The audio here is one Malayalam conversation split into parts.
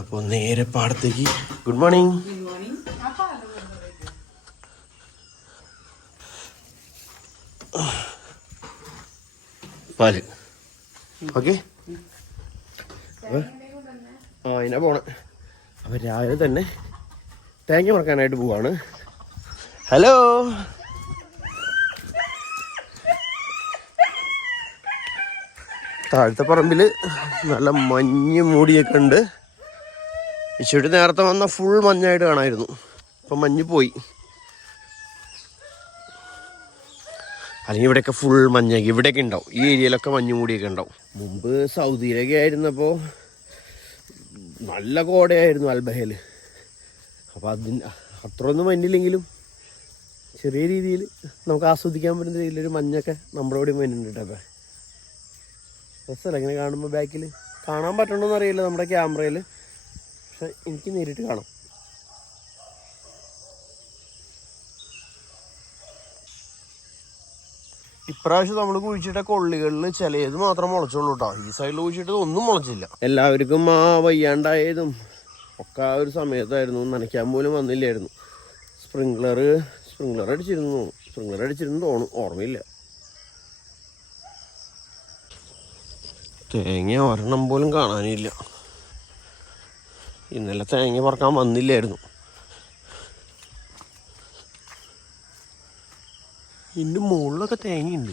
അപ്പോൾ നേരെ പാടത്തേക്ക്. ഗുഡ് മോർണിംഗ് പാൽ. ഓക്കെ. ആ അതിനാ പോണ. അപ്പം രാവിലെ തന്നെ തേങ്ങ മറക്കാനായിട്ട് പോവാണ്. ഹലോ താഴത്തെ പറമ്പിൽ നല്ല മഞ്ഞ് മൂടിയൊക്കെ ഉണ്ട്. ഇച്ചിരി നേരത്തെ വന്ന ഫുൾ മഞ്ഞായിട്ട് കാണായിരുന്നു. ഇപ്പം മഞ്ഞ് പോയി. അല്ലെങ്കിൽ ഇവിടെയൊക്കെ ഫുൾ മഞ്ഞ. ഇവിടെയൊക്കെ ഉണ്ടാവും. ഈ ഏരിയയിലൊക്കെ മഞ്ഞ് മൂടിയൊക്കെ ഉണ്ടാവും. മുമ്പ് സൗദിയിലൊക്കെ ആയിരുന്നപ്പോൾ നല്ല കോടയായിരുന്നു അൽബഹയിൽ അപ്പോൾ അതിന് അത്രയൊന്നും മഞ്ഞില്ലെങ്കിലും ചെറിയ രീതിയിൽ നമുക്ക് ആസ്വദിക്കാൻ പറ്റുന്ന രീതിയിലൊരു മഞ്ഞൊക്കെ നമ്മുടെ ഇവിടെ മഞ്ഞുണ്ട് കേട്ടോ രസമല്ല ഇങ്ങനെ കാണുമ്പോൾ ബാക്കിൽ കാണാൻ പറ്റണമെന്ന് അറിയില്ല നമ്മുടെ ക്യാമറയിൽ പക്ഷെ എനിക്ക് നേരിട്ട് കാണാം. ഇപ്രാവശ്യം നമ്മൾ കുഴിച്ചിട്ട കൊള്ളികളിൽ ചിലത് മാത്രം മുളച്ചുള്ളൂ കേട്ടോ ഈ സൈഡിൽ കുഴിച്ചിട്ട് ഒന്നും മുളച്ചില്ല. എല്ലാവർക്കും ആ വയ്യാണ്ടായതും ഒക്കെ ആ ഒരു സമയത്തായിരുന്നു. നനയ്ക്കാൻ പോലും വന്നില്ലായിരുന്നു. സ്പ്രിംഗ്ലർ സ്പ്രിംഗ്ലർ അടിച്ചിരുന്നു സ്പ്രിംഗ്ലർ അടിച്ചിരുന്നു തോന്നും ഓർമ്മയില്ല. തേങ്ങ ഒരെണ്ണം പോലും കാണാനില്ല. ഇന്നലെ തേങ്ങ പറക്കാൻ വന്നില്ലായിരുന്നു. ഇന്ന് മുകളിലൊക്കെ തേങ്ങയുണ്ട്.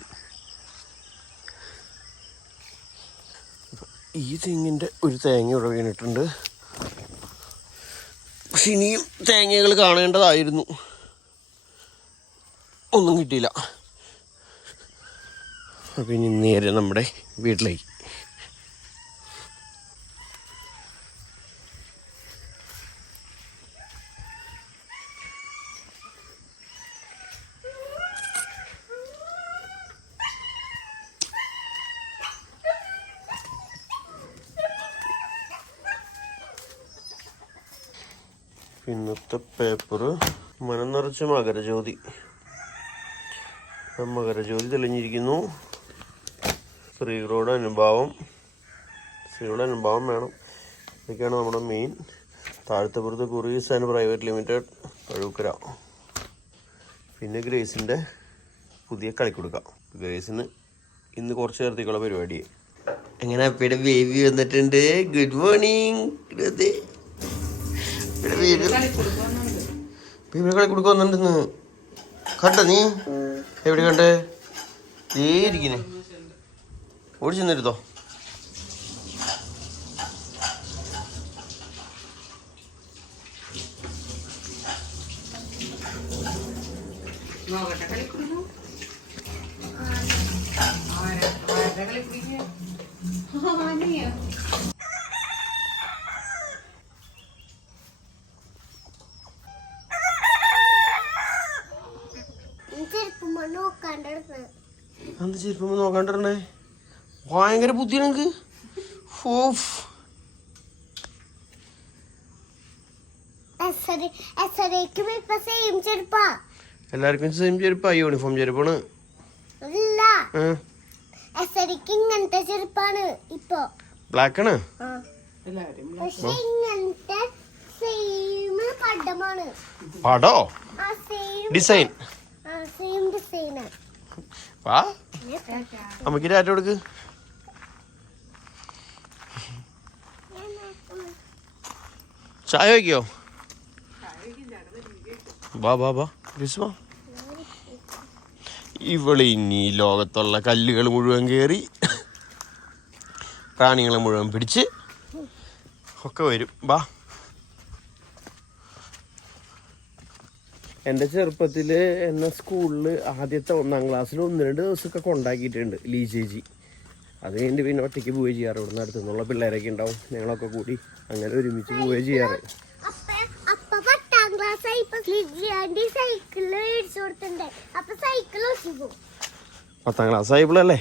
ഈ തെങ്ങിന്റെ ഒരു തേങ്ങ ഇവിടെ വീണിട്ടുണ്ട്. പക്ഷെ ഇനിയും തേങ്ങകൾ കാണേണ്ടതായിരുന്നു. ഒന്നും കിട്ടിയില്ല. അപ്പം ഇനി നേരെ നമ്മുടെ വീട്ടിലേക്ക്. ഇന്നത്തെ പേപ്പർ മനം നിറച്ച മകരജ്യോതി മകരജ്യോതി തെളിഞ്ഞിരിക്കുന്നു. സ്ത്രീകളുടെ അനുഭാവം സ്ത്രീകളുടെ അനുഭാവം വേണം. ഇതൊക്കെയാണ് നമ്മുടെ main Thazhathupurath Kuries and private limited Kazhukkara. പിന്നെ ഗ്രേസിന്റെ പുതിയ കളിക്കൊടുക്ക ഗ്രേസിന് ഇന്ന് കുറച്ച് നേരത്തേക്കുള്ള പരിപാടി എങ്ങനെ അപ്പയുടെ ബേബി വന്നിട്ടുണ്ട്? ഗുഡ് മോർണിംഗ് ബേബി കളി കൊടുക്കാൻ വന്നിട്ടുണ്ടെന്ന് കണ്ട നീ? എവിടെ കണ്ടേ? ദേ ഇരിക്കണേ. ഓടിച്ചു ചെരുപ്പം നോക്കാണ്ടിരണേ ഭയങ്കര ബുദ്ധി നിനക്ക്. ഓഫ് എല്ലാവർക്കും സെയിം ചെരുപ്പാ യൂണിഫോം ചെരുപ്പാണ്. ഇങ്ങനത്തെ ചെരുപ്പാണ് ഇപ്പൊ. ബ്ലാക്ക് ആണ് ആ. എല്ലാവരും പക്ഷെ ഇങ്ങനത്തെ സെയിം പടമാണ്. പടോ? ആ സെയിം ഡിസൈൻ ആ സെയിം ഡിസൈനാ വാ. അമ്മയ്ക്ക് ടാറ്റ കൊടുക്ക് ചായ വയ്ക്കോ വാ വാ വാ. വാ. ഇവൾ ഇനി ലോകത്തുള്ള കല്ലുകൾ മുഴുവൻ കയറി പ്രാണികളെ മുഴുവൻ പിടിച്ച് ഒക്കെ വരും. വാ. എന്റെ ചെറുപ്പത്തിൽ എന്നെ സ്കൂളിൽ ആദ്യത്തെ ഒന്നാം ക്ലാസ്സിൽ ഒന്ന് രണ്ട് ദിവസമൊക്കെ കൊണ്ടാക്കിയിട്ടുണ്ട് ലീ ചേച്ചി. അത് കഴിഞ്ഞിട്ട് പിന്നെ ഒറ്റയ്ക്ക് പോവുകയും ചെയ്യാറ്. ഇവിടുന്ന് അടുത്തു നിന്നുള്ള പിള്ളേരൊക്കെ ഉണ്ടാവും. ഞങ്ങളൊക്കെ കൂടി അങ്ങനെ ഒരുമിച്ച് പോവുകയും ചെയ്യാറ്. പത്താം ക്ലാസ് ആയിപ്പോളല്ലേ പത്താം ക്ലാസ് ആയപ്പോഴല്ലേ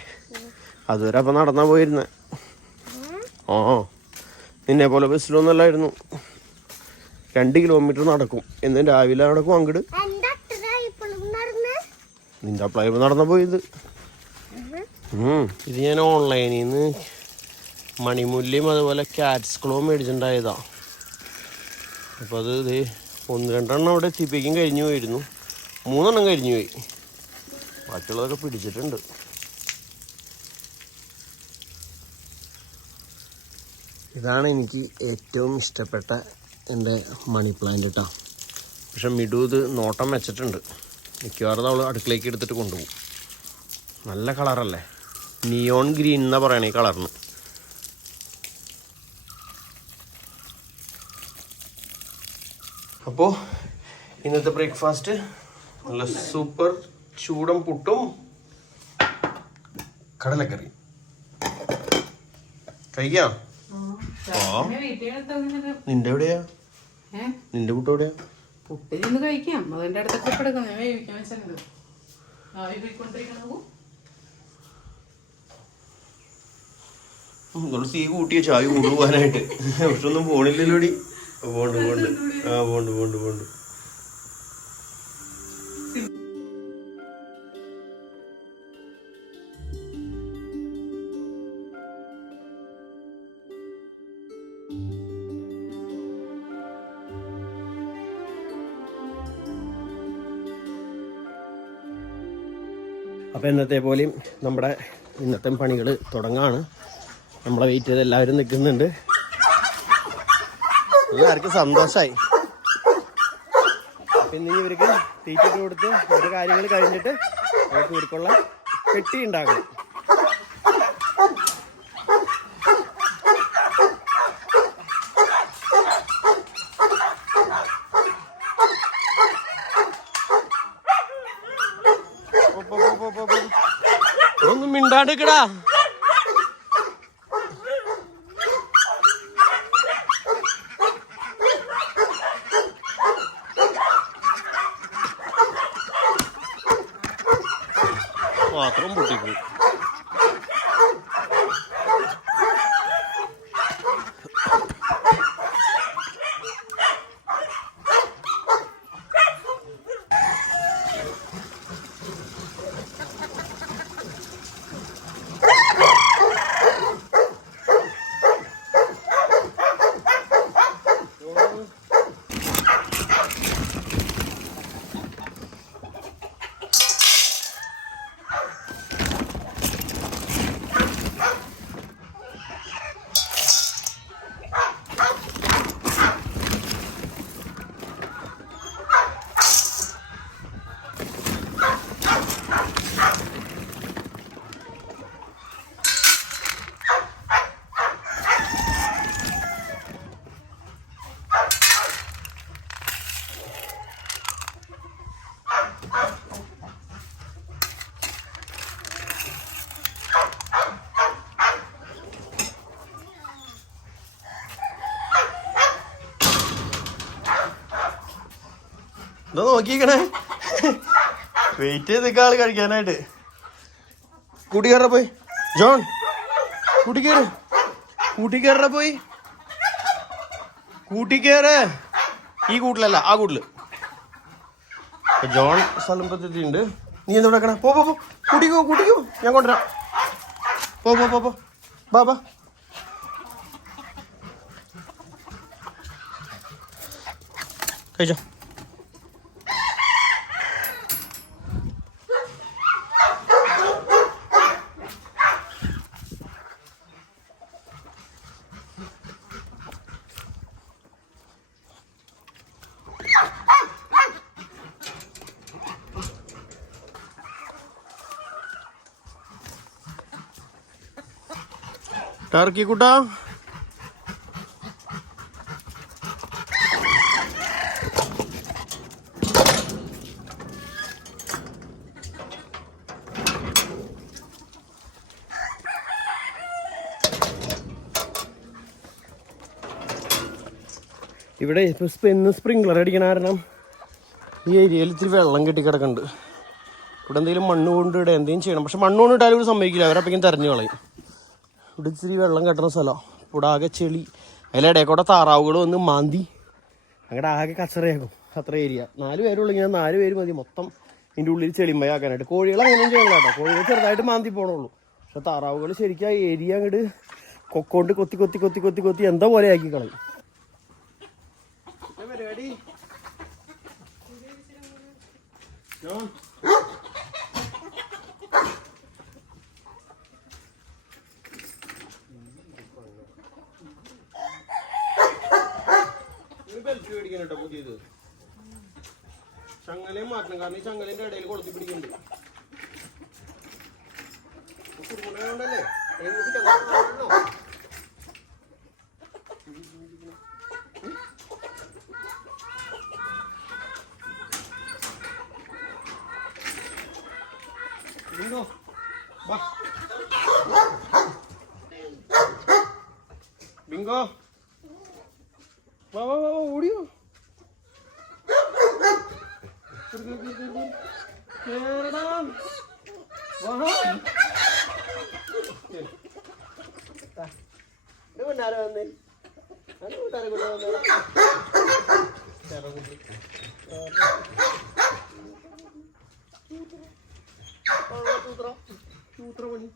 അതുവരെ അപ്പം നടന്നാ പോയിരുന്നേ. ആ നിന്നെ പോലെ ബസ്സിലൊന്നല്ലായിരുന്നു രണ്ട് കിലോമീറ്റർ നടക്കും. എന്നും രാവിലെ നടക്കും അങ്ങോട്ട് നിന്റെ അപ്ലൈ നടന്ന? പോയത് ഉം. ഇത് ഞാൻ ഓൺലൈനിൽ നിന്ന് മണിമുല്ലിയും അതുപോലെ കാറ്റ്സ് ക്ലോ മേടിച്ചിട്ടുണ്ടായതാ. അപ്പോൾ അത് ഇത് ഒന്ന് രണ്ടെണ്ണം അവിടെ എത്തിപ്പിക്കും കഴിഞ്ഞു പോയിരുന്നു. മൂന്നെണ്ണം കഴിഞ്ഞു പോയി. ബാക്കിയുള്ളതൊക്കെ പിടിച്ചിട്ടുണ്ട്. ഇതാണ് എനിക്ക് ഏറ്റവും ഇഷ്ടപ്പെട്ട എന്റെ മണി പ്ലാന്റ് കേട്ടോ പക്ഷെ മിഡു ഇത് നോട്ടം വെച്ചിട്ടുണ്ട്. മിക്കവാറും അവൾ അടുക്കളയ്ക്ക് എടുത്തിട്ട് കൊണ്ടുപോകും. നല്ല കളറല്ലേ? നിയോൺ ഗ്രീൻ എന്നാ പറയണേ ഈ കളറിന്. അപ്പോൾ ഇന്നത്തെ ബ്രേക്ക്ഫാസ്റ്റ് നല്ല സൂപ്പർ ചൂടം പുട്ടും കടലക്കറി. കഴിക്കാം നിന്റെ എവിടെയാ? നിന്റെ പുട്ട് എവിടെയാ? പുട്ട് നിന്ന് കഴിക്കാം. അതിന്റെ ഞാൻ വേവിക്കാൻ വെച്ചിട്ടുണ്ട്. ആവി കൂട്ടിയ ചായ കൂടുവാനായിട്ട് പക്ഷെ ഒന്നും പോണില്ലല്ലോടി. പോണ്ട് പോണ്ട്. ആ പോണ്ട് പോണ്ട് പോണ്ട്. അപ്പോൾ ഇന്നത്തെ പോലെയും നമ്മുടെ ഇന്നത്തെ പണികൾ തുടങ്ങാണ്. നമ്മളെ വെയിറ്റ് ചെയ്ത് എല്ലാവരും നിൽക്കുന്നുണ്ട്. എല്ലാവർക്കും സന്തോഷമായി പിന്നെ ഇവർക്ക് തീറ്റിട്ട് കൊടുത്ത് ഓരോ കാര്യങ്ങൾ കഴിഞ്ഞിട്ട് അവർക്ക് ഇവർക്കുള്ള പെട്ടി ഒന്നും മിണ്ടാണ്ടിക്കടാ പാത്രം പൊട്ടിക്കും എന്താ നോക്കിക്കണേ വെയിറ്റ് ചെയ്ത് ആൾ കഴിക്കാനായിട്ട്. കൂട്ടിക്കയറ പോയി. ജോൺ കൂട്ടിക്കേര് കൂട്ടിക്കയറ പോയി. കൂട്ടിക്കേര് ഈ കൂട്ടിലല്ല ആ കൂട്ടിൽ. ജോൺ സ്ഥലം പദ്ധതിയുണ്ട് നീ എന്താ കിടക്കണ? പോ പോ കൂട്ടിക്കോ കൂട്ടിക്കോ. ഞാൻ കൊണ്ടുവരാം. പോ പോ പോ പോ. കഴിച്ചോ? ടർക്കി കുട്ട ഇവിടെ ഇപ്പൊ ഇന്ന് സ്പ്രിംഗ്ലർ അടിക്കണ കാരണം ഈ ഏരിയയിൽ ഇത്തിരി വെള്ളം കെട്ടിക്കിടക്കുന്നുണ്ട് ഇവിടെ എന്തെങ്കിലും മണ്ണ് കൊണ്ട് ഇവിടെ എന്തെങ്കിലും ചെയ്യണം. പക്ഷെ മണ്ണ് കൊണ്ട് ഇട്ടാലും ഇവിടെ സമ്മതിക്കില്ല. അവരപ്പോഴേക്കും തെരഞ്ഞു കളയും. ഇവിടെ ഇച്ചിരി വെള്ളം കെട്ടുന്ന സ്ഥലം. ഇവിടെ ആകെ ചെളി. അതിലിടയിൽ കൂടെ താറാവുകൾ വന്ന് മാന്തി. അങ്ങടെ ആകെ കച്ചറയാകും. അത്ര ഏരിയ. നാല് പേരുള്ളൂ ഇങ്ങനെ നാല് പേര് മതി. മൊത്തം ഇതിന്റെ ഉള്ളിൽ ചെളിമയാക്കാനായിട്ട് കോഴികൾ അങ്ങനെ ചെയ്യണം കേട്ടോ. കോഴികൾ ചെറുതായിട്ട് മാന്തി പോകണുള്ളൂ പക്ഷെ താറാവുകൾ ശരിക്കും ആ ഏരിയ അങ്ങോട്ട് കൊക്കോണ്ട് കൊത്തി കൊത്തി കൊത്തി കൊത്തി കൊത്തി എന്താ പോലെ ആക്കി കളയും. പരിപാടി ബെൽറ്റ് മേടിക്കാൻ കേട്ടോ പുതിയത്? ചങ്ങലയും മാറ്റണം. കാരണം ഈ ചങ്ങലേന്റെ ഇടയിൽ കൊളുത്തി പിടിക്കുന്നുണ്ട്. ബിങ്കോ? വാ വാ വാ വാ, ഓടിയോ? കേറടാ വാ. കൊണ്ടാരോ വന്നേ. അത് കൊണ്ടാരോ കൊണ്ട് സൂത്ര സൂത്ര പണി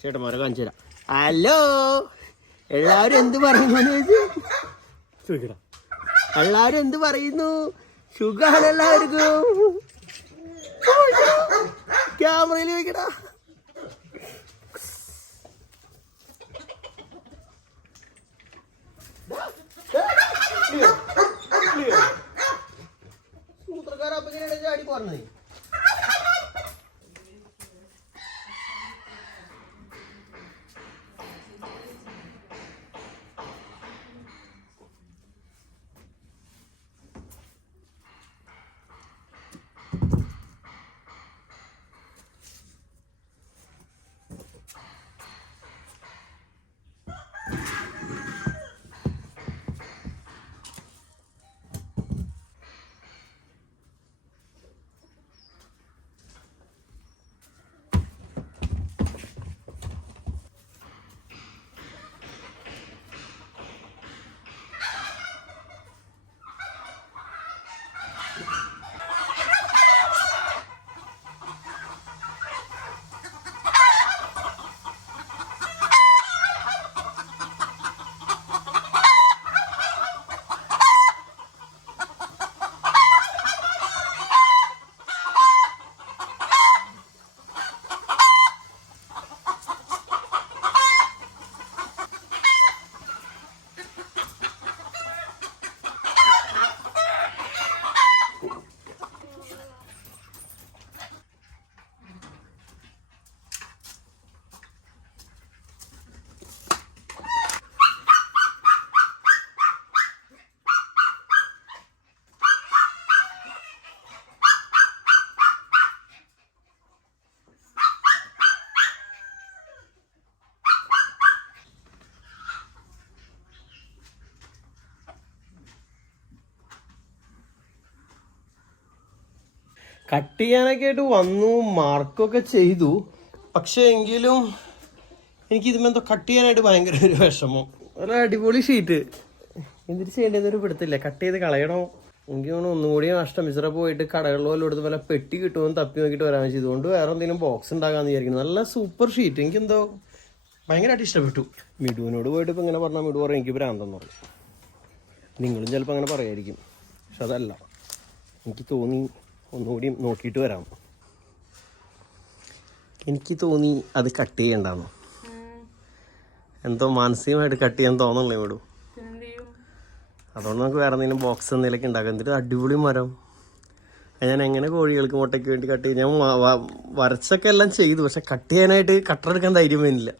ചേട്ടന്മാരെ കാണിച്ചു തരാം ഹലോ? എല്ലാവരും എന്ത് പറയുന്നു എല്ലാവരും എന്ത് പറയുന്നു? സുഖാണ് എല്ലാവർക്കും. ക്യാമറയിൽ വെക്കടാ സൂത്രക്കാരപ്പം ഇങ്ങനെയാണ് ചാടി പറഞ്ഞത് കട്ട് ചെയ്യാനൊക്കെ ആയിട്ട് വന്നു മാർക്കൊക്കെ ചെയ്തു. പക്ഷെ എങ്കിലും എനിക്ക് ഇതിമെന്തോ കട്ട് ചെയ്യാനായിട്ട് ഭയങ്കര ഒരു വിഷമം. ഒരു അടിപൊളി ഷീറ്റ്. എന്തിട്ട് ചെയ്യേണ്ടതെന്നൊരു പിടുത്തില്ല. കട്ട് ചെയ്ത് കളയണോ. എനിക്ക് തോന്നുന്നു ഒന്നുകൂടി നഷ്ടം. മിശ്ര പോയിട്ട് കടകളിലോ എടുത്ത് പോലെ പെട്ടി കിട്ടുമെന്ന് തപ്പി നോക്കിയിട്ട് വരാൻ വെച്ചു. ഇതുകൊണ്ട് വേറെ എന്തെങ്കിലും ബോക്സ് ഉണ്ടാകാന്ന് വിചാരിക്കുന്നു. നല്ല സൂപ്പർ ഷീറ്റ് എനിക്ക് എനിക്കെന്തോ ഭയങ്കരമായിട്ട് ഇഷ്ടപ്പെട്ടു. മിഡുവിനോട് പോയിട്ട് ഇപ്പം ഇങ്ങനെ പറഞ്ഞാൽ മിഡു പറയും എനിക്ക് ഭ്രാന്തെന്ന് പറയും. നിങ്ങളും ചിലപ്പോൾ അങ്ങനെ പറയായിരിക്കും. പക്ഷെ അതല്ല. എനിക്ക് തോന്നി ഒന്നുകൂടി നോക്കിയിട്ട് വരാം. എനിക്ക് തോന്നി അത് കട്ട് ചെയ്യണ്ടെന്ന്. എന്തോ മാനസികമായിട്ട് കട്ട് ചെയ്യാൻ തോന്നണല്ലേ ഇവിടെ അതുകൊണ്ട് നമുക്ക് വേറെ എന്തെങ്കിലും ബോക്സ് എന്തെങ്കിലുമൊക്കെ ഉണ്ടാക്കാം. എന്നിട്ട് അടിപൊളി മരം. ഞാൻ എങ്ങനെ കോഴികൾക്ക് മുട്ടയ്ക്ക് വേണ്ടി കട്ട് ചെയ്യും? ഞാൻ വരച്ചൊക്കെ എല്ലാം ചെയ്തു. പക്ഷെ കട്ട് ചെയ്യാനായിട്ട് കട്ടർ എടുക്കാൻ ധൈര്യം വരുന്നില്ല.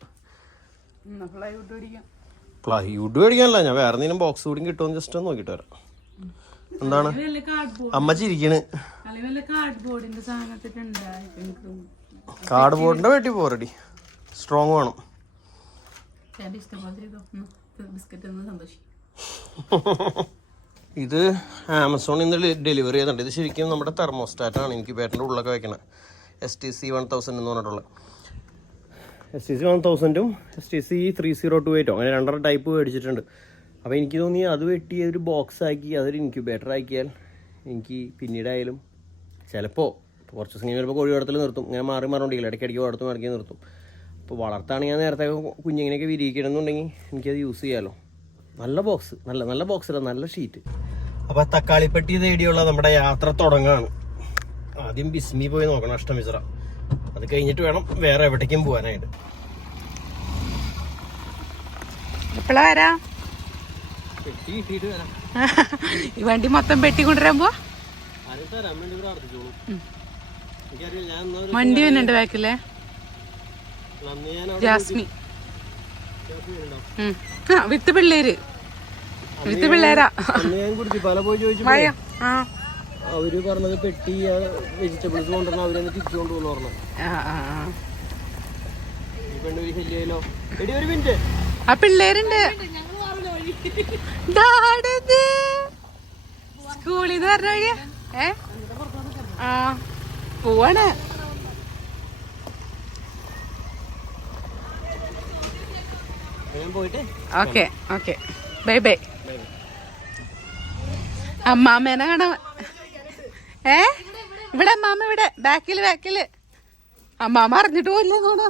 പ്ലൈവുഡ് മേടിക്കാനല്ല. ഞാൻ വേറെ എന്തെങ്കിലും ബോക്സ് കൂടി കിട്ടുമെന്ന് ജസ്റ്റ് ഒന്ന് നോക്കിയിട്ട് വരാം. എന്താണ്? അമ്മച്ചി അമ്മ ചിരിക്കണ് തോന്നുന്നു കാർഡ് ബോർഡിന്റെ വീട്ടിൽ പോരടി സ്ട്രോങ് വേണം. ഇത്. ആമസോണിൽ നിന്ന് ഡെലിവറി ചെയ്തിട്ടുണ്ട്. ഇത് ശരിക്കും നമ്മുടെ തെർമോസ്റ്റാറ്റ് ആണ്. എനിക്ക് ബാറ്റിന്റെ ഉള്ളിലൊക്കെ വെക്കണത് S T C one thousand എന്ന് പറഞ്ഞിട്ടുള്ള S T C one തൗസൻഡും S T C three zero two എയ്റ്റോ അങ്ങനെ രണ്ടര ടൈപ്പ് മേടിച്ചിട്ടുണ്ട്. അപ്പോൾ എനിക്ക് തോന്നി അത് വെട്ടി ഒരു ബോക്സ് ആക്കി അതൊരു ഇൻക്യുബേറ്റർ ആക്കിയാൽ എനിക്ക് പിന്നീടായാലും ചിലപ്പോൾ കുറച്ച് ദിവസം കഴിയുമ്പോൾ കോഴി വളർത്തൽ നിർത്തും. ഞാൻ മാറി മാറിക്കൊണ്ടിരിക്കില്ല ഇടയ്ക്കിടയ്ക്ക് വളർത്തും ഇടയ്ക്ക് നിർത്തും. അപ്പോൾ വളർത്താണ് വളർത്താണെങ്കിൽ ഞാൻ നേരത്തെ കുഞ്ഞിങ്ങനെയൊക്കെ വിരിയിക്കണമെന്നുണ്ടെങ്കിൽ എനിക്കത് യൂസ് ചെയ്യാമല്ലോ നല്ല ബോക്സ് നല്ല നല്ല ബോക്സ് നല്ല ഷീറ്റ് അപ്പോൾ തക്കാളിപ്പെട്ടി തേടിയുള്ള നമ്മുടെ യാത്ര തുടങ്ങാണ്. ആദ്യം ബിസ്മി പോയി നോക്കണം അഷ്ടമിശ്ര. അത് കഴിഞ്ഞിട്ട് വേണം വേറെ എവിടേക്കും പോകാനായിട്ട്. എപ്പോഴാ വരാ പെട്ടി കിട്ടിയിട്ട് വരാം ഈ വണ്ടി മൊത്തം പെട്ടി കൊണ്ടുവരാൻ പോവാ വേണ്ടി വന്നുണ്ട് ബാക്കിലെ. അന്ന് ഞാൻ അവിടെ ജാസ്മി. വിത്ത് പിള്ളേര്. വിത്ത് പിള്ളേരാ. മഴ ആ. അവർ പറഞ്ഞത് പെട്ടി വെജിറ്റബിൾസ് കൊണ്ടുവരണം അവരൊന്ന് തിരിച്ചു കൊണ്ടുപോകുന്നു പറഞ്ഞു. ആ, പിള്ളേരുണ്ട്. സ്കൂളിൽ നിന്ന് പറഞ്ഞ വഴിയാ? ഏ? ആ പോവാണ്. Okay okay. Bye bye. അമ്മാമ്മേനെ കാണാൻ ഏ? ഇവിടെ അമ്മാമ്മ ഇവിടെ. ബാക്കിൽ ബാക്കിൽ. അമ്മാമ്മ അറിഞ്ഞിട്ട് പോയില്ലേ കാണാ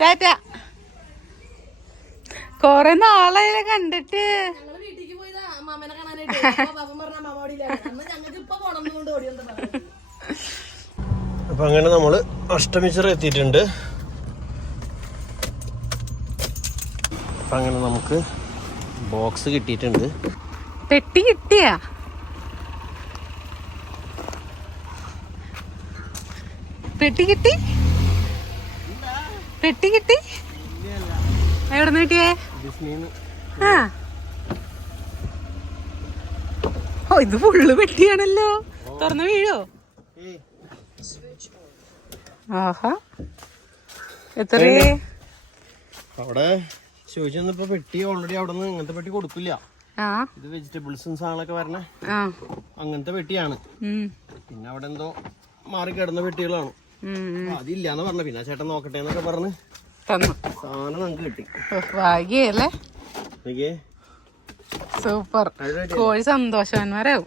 ടാറ്റ. കൊറേ നാളെ കണ്ടിട്ട്. വീട്ടിലേക്ക് പോയതാ. മാമനെ കാണാനായിട്ട്. അപ്പൊ പറഞ്ഞ ഞങ്ങൾക്ക് ഇപ്പൊ പോണം കൊണ്ട് അങ്ങനെ നമ്മൾ അഷ്ടമിച്ചർ എത്തിയിട്ടുണ്ട്. അപ്പൊ അങ്ങനെ നമുക്ക് ബോക്സ് കിട്ടിയിട്ടുണ്ട്. പെട്ടി കിട്ടിയ? പെട്ടി കിട്ടി? പെട്ടി കിട്ടി? എവിടെ നിന്ന് കിട്ടിയേ? ആ. ഓ ഇത് ഫുള്ള് പെട്ടിയാണല്ലോ തുറന്നു വീഴോ? ആഹാ. എത്രയേ അവിടെ ചോദിച്ചപ്പോ പെട്ടി ഓൾറെഡി അവിടെ നിന്ന് ഇങ്ങനത്തെ പെട്ടി കൊടുക്കില്ല. ഇത് വെജിറ്റബിൾസും സാധനങ്ങളൊക്കെ വരണേ. അങ്ങനത്തെ പെട്ടിയാണ്. പിന്നെ അവിടെ എന്തോ മാറി കിടന്ന പെട്ടികളാണ് അതില്ലാന്ന് പറഞ്ഞു. പിന്നെ ചേട്ടൻ നോക്കട്ടെ എന്നൊക്കെ പറഞ്ഞ്. തന്നു. സാധനം നമുക്ക് കിട്ടി. ഭാഗ്യല്ലേ? സൂപ്പർ. കോഴി സന്തോഷവാന്മാരാവും.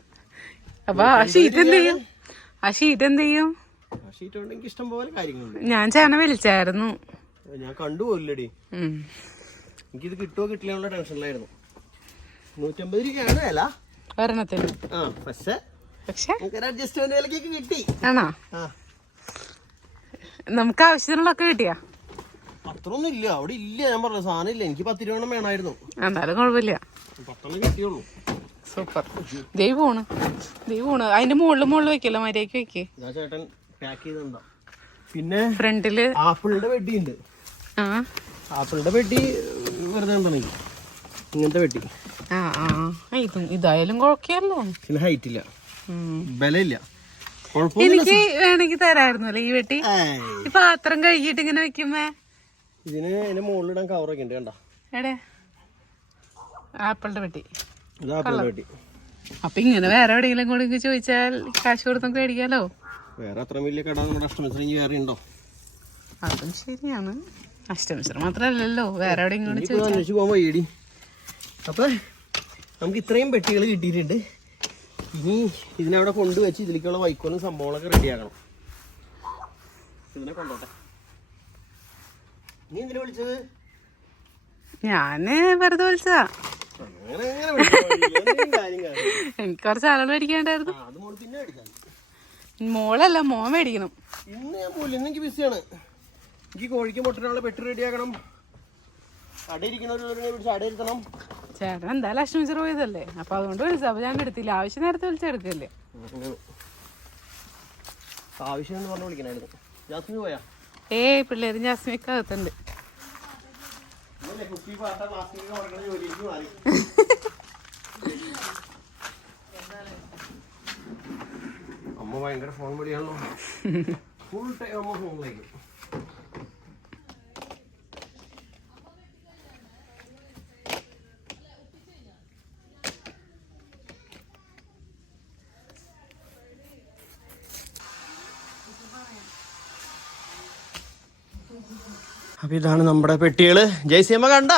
അപ്പൊ ആ ഷീറ്റ് എന്ത് ചെയ്യും? ആ ഷീറ്റ് എന്ത് ചെയ്യും? ഞാൻ ചേന വിളിച്ചായിരുന്നു. ഞാൻ കണ്ടുപോയില്ലടി ഉം. എനിക്കിത് കിട്ടുമോ കിട്ടില്ല ടെൻഷനിലായിരുന്നു. നൂറ്റമ്പത് രൂപയാണ് വില. ഒരെണ്ണത്തിന്. പക്ഷെ പക്ഷെ? അഡ്ജസ്റ്റ്മെന്റ് വിലക്കൊക്കെ കിട്ടി. ആണോ? നമുക്ക് ആവശ്യത്തിനുള്ളൊക്കെ കിട്ടിയാ? അത്രയൊന്നും ഇല്ല. അവിടെ ഇല്ല. ഞാൻ പറഞ്ഞ സാധനം ഇല്ല. എനിക്ക് പത്ത് രൂപ വേണമായിരുന്നു. എന്നാലും കുഴപ്പമില്ല. പത്തെണ്ണം കിട്ടിയുള്ളൂ. സൂപ്പർ. ദൈവമാണ് ദൈവമാണ് അതിന്റെ മുകളിൽ മുകളിൽ വെക്കല്ലോ? മര്യാദയ്ക്ക് വെക്കേ. ഞാൻ ചേട്ടൻ പാക്ക് ചെയ്തിട്ടുണ്ടോ? പിന്നെ ഫ്രണ്ടിൽ ആപ്പിളിന്റെ വെട്ടി ഉണ്ട്. ആ. ആപ്പിളിന്റെ വെട്ടി വെറുതെ ഇങ്ങനത്തെ വെട്ടി ആ ആ. ആ, ഇതും ഇതായാലും കുഴക്കല്ലോ പിന്നെ ഹൈറ്റ് ഇല്ല. ബലയില്ല ബലമില്ല. എനിക്ക് വേണമെങ്കിൽ തരായിരുന്നല്ലോ ഈ വെട്ടി. ഈ പാത്രം കഴുകിയിട്ട് ഇങ്ങനെ വെക്കുമ്പേ? ഇതിന് അതിന്റെ മുകളിലിടാൻ കവറൊക്കെ ഉണ്ട് കണ്ട? എടേ? ആപ്പിളിന്റെ പെട്ടി. ഇത് ആപ്പിളിന്റെ പെട്ടി. അപ്പൊ ഇങ്ങനെ വേറെ എവിടെയെങ്കിലും കൂടി ചോദിച്ചാൽ കാശ് കൊടുത്ത് നമുക്ക് മേടിക്കാലോ? വേറെ അത്ര വലിയ കട നമ്മുടെ അഷ്ടമത്തിന് വേറെ ഉണ്ടോ? അതും ശരിയാണ്. അഷ്ടമിശ്രം മാത്രല്ലല്ലോ വേറെ എവിടെയെങ്കിലും പോകാൻ വയ്യടി അപ്പൊ നമുക്ക് ഇത്രയും പെട്ടികൾ കിട്ടിയിട്ടുണ്ട്. ഇനി ഇതിനവിടെ കൊണ്ടുവച്ച് ഇതിലേക്കുള്ള വൈക്കോലും സംഭവങ്ങളൊക്കെ റെഡിയാക്കണം ഇതിനെ കൊണ്ടോട്ടെ നീ എന്തിനാ വിളിച്ചത്? ഞാൻ വെറുതെ വിളിച്ചതാ. എനിക്ക് കുറച്ച് ആളുകൾ മേടിക്കാണ്ടായിരുന്നു മോളല്ല മോൻ മേടിക്കണം. ഇന്ന് ഞാൻ പോലും ഇന്ന് എനിക്ക് ബിസിയാണ്. എനിക്ക് കോഴിക്ക് മുട്ടനുള്ള പെട്ടി റെഡിയാക്കണം അടയിരുത്തണം ചേട്ടൻ എന്തായാലും അഷ്ടമിശ്രം പോയതല്ലേ? അപ്പൊ അതുകൊണ്ട് വിളിച്ചത്. അപ്പൊ ഞാൻ എടുത്തില്ല. ആവശ്യം നേരത്തെ വിളിച്ചെടുക്കല്ലേ. ആവശ്യം എന്ന് പറഞ്ഞ് വിളിക്കണായിരുന്നു. ജാസ്മിൻ പോയാ? ഏയ് പിള്ളേരും ജാസ്മിക്കകത്തുണ്ട് അമ്മ ഭയങ്കര ഫോൺ വിളിയാണല്ലോ ഫുൾ ടൈം അമ്മ ഫോണിലേക്ക് അപ്പൊ ഇതാണ് നമ്മുടെ പെട്ടികൾ. ജയ്സിയമ്മ കണ്ട?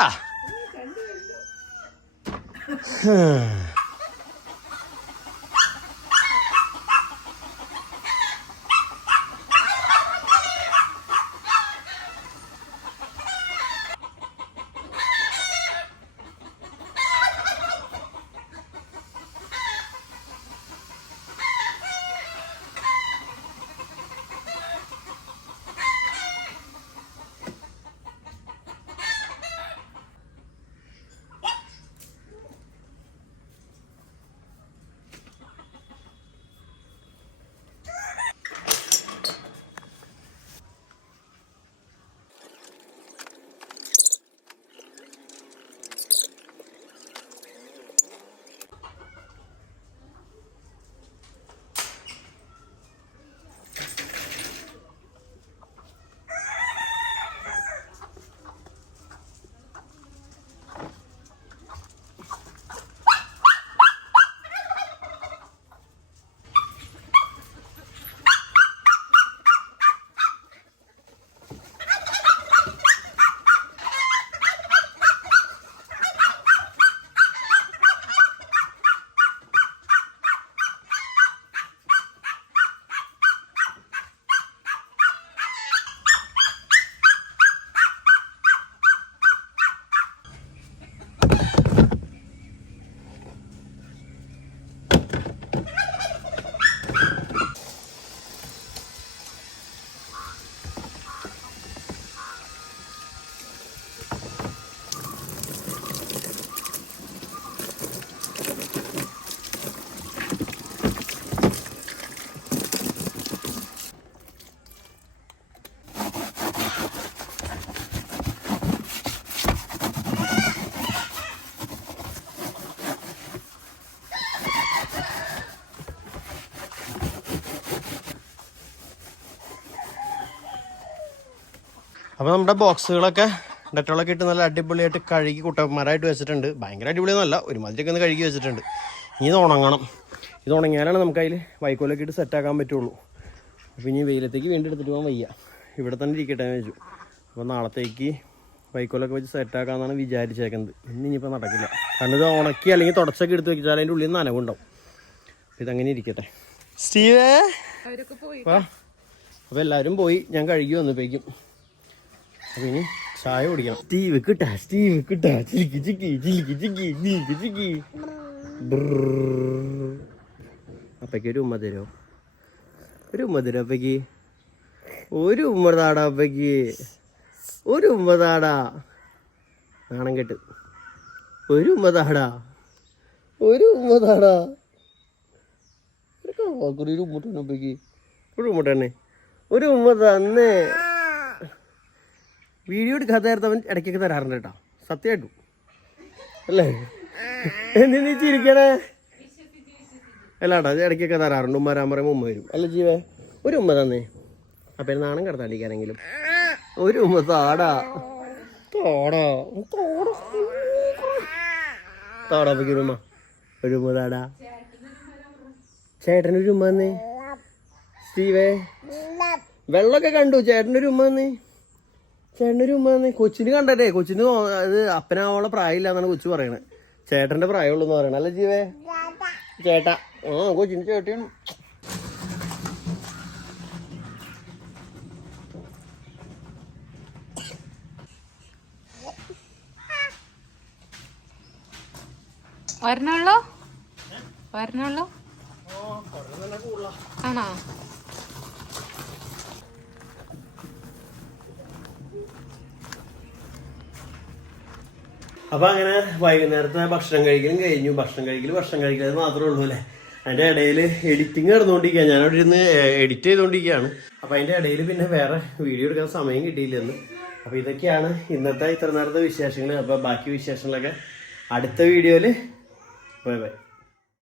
അപ്പോൾ നമ്മുടെ ബോക്സുകളൊക്കെ ഡെറ്റോളൊക്കെ ഇട്ട് നല്ല അടിപൊളിയായിട്ട് കഴുകി കുട്ടന്മാരായിട്ട് വെച്ചിട്ടുണ്ട്. ഭയങ്കര അടിപൊളിയൊന്നുമല്ല ഒരുമാതിരിയൊക്കെ ഒന്ന് കഴുകി വെച്ചിട്ടുണ്ട്. ഇനി ഇത് ഉണങ്ങണം. ഇത് ഉണങ്ങിയാലാണ് നമുക്ക് അതിൽ വൈക്കോലൊക്കെ ഇട്ട് സെറ്റാക്കാൻ പറ്റുള്ളൂ. അപ്പോൾ ഇനി വെയിലത്തേക്ക് വീണ്ടും എടുത്തിട്ട് പോകാൻ വയ്യ. ഇവിടെ തന്നെ ഇരിക്കട്ടെ എന്ന് വെച്ചു. അപ്പോൾ നാളത്തേക്ക് വൈക്കോലൊക്കെ വെച്ച് സെറ്റാക്കാമെന്നാണ് വിചാരിച്ചേക്കുന്നത്. ഇന്ന് ഇനിയിപ്പോൾ നടക്കില്ല. കാരണം ഇത് ഉണക്കി അല്ലെങ്കിൽ തുടച്ചൊക്കെ എടുത്ത് വെച്ചാൽ അതിന്റെ ഉള്ളിൽ നിന്ന് നനവുണ്ടാവും അപ്പോൾ ഇതങ്ങനെ ഇരിക്കട്ടെ. സ്റ്റീവേ? അവരൊക്കെ പോയി. വാ. അപ്പോൾ എല്ലാവരും പോയി. ഞാൻ കഴുകി വന്നപ്പോഴേക്കും. അപ്പോൾ ഇനി ചായ കുടിക്കണം. സ്റ്റീവ് കിട്ടാ സ്റ്റീവ് കിട്ടാ ചിലിക്കി ചിക്കി ചിലിക്കി ചിക്കി ചിലിക്കി ചിക്കി ഒരു ഉമ്മ തരോ ഒരു ഉമ്മ തരോ ഒരു ഉമ്മ താടാ ഒരു ഉമ്മ താടാ നാണം കെട്ട് ഒരു ഉമ്മ താടാ ഒരു ഉമ്മ താടാ ഒരു ഉമ്മ തന്നെ അപ്പയ്ക്ക് ഒരു ഉമ്മ തന്നെ ഒരു ഉമ്മ തന്നെ. വീഡിയോ എടുക്കാത്ത നേരത്തെ അവൻ ഇടയ്ക്കൊക്കെ തരാറുണ്ട് കേട്ടോ. സത്യമായിട്ടും അല്ലേ? എന്തിനീ നീ ചിരിക്കണേ? അല്ല കേട്ടോ അത് ഇടയ്ക്കൊക്കെ തരാറുണ്ട്. ഉമ്മ വരാൻ പറയുമ്പോൾ ഉമ്മ വരും. അല്ല ജീവേ ഒരു ഉമ്മ തന്നേ. അപ്പം നാണം കിടത്താണ്ടിരിക്കാനെങ്കിലും. ഒരു ഉമ്മ താടാ. താടാ. താടാ. താടാ ഒരു ഉമ്മ. ഒരു ഉമ്മ താടാ. ചേട്ടനൊരു ഉമ്മ തന്നേ സ്റ്റീവേ വെള്ളമൊക്കെ കണ്ടു. ചേട്ടനൊരു ഉമ്മ തന്നേ ചേട്ടനൊരു ഉമ്മ കൊച്ചിന് കണ്ടേ കൊച്ചിന് അത് അപ്പനാവുള്ള പ്രായമില്ല എന്നാണ് കൊച്ചു പറയണേ ചേട്ടന്റെ പ്രായമുള്ളൂ എന്ന് പറയണേ അല്ല ജീവേ? ചേട്ടാ ആ കൊച്ചിന് ചേട്ടയാണ്. വരണുള്ളൂ വരണുള്ളൂ ആണോ? അപ്പൊ അങ്ങനെ വൈകുന്നേരത്തെ ഭക്ഷണം കഴിക്കലും കഴിഞ്ഞു. ഭക്ഷണം കഴിക്കൽ ഭക്ഷണം കഴിക്കൽ മാത്രമേ ഉള്ളൂ അല്ലേ? അതിന്റെ ഇടയിൽ എഡിറ്റിംഗ് നടന്നുകൊണ്ടിരിക്കുക ഞാൻ അവിടെ ഇരുന്ന് എഡിറ്റ് ചെയ്തുകൊണ്ടിരിക്കുകയാണ്. അപ്പൊ അതിന്റെ ഇടയിൽ പിന്നെ വേറെ വീഡിയോ എടുക്കാൻ സമയം കിട്ടിയില്ലെന്ന് അപ്പൊ ഇതൊക്കെയാണ് ഇന്നത്തെ ഇത്ര നേരത്തെ വിശേഷങ്ങൾ അപ്പൊ ബാക്കി വിശേഷങ്ങളൊക്കെ അടുത്ത വീഡിയോയിൽ ബൈ ബൈ.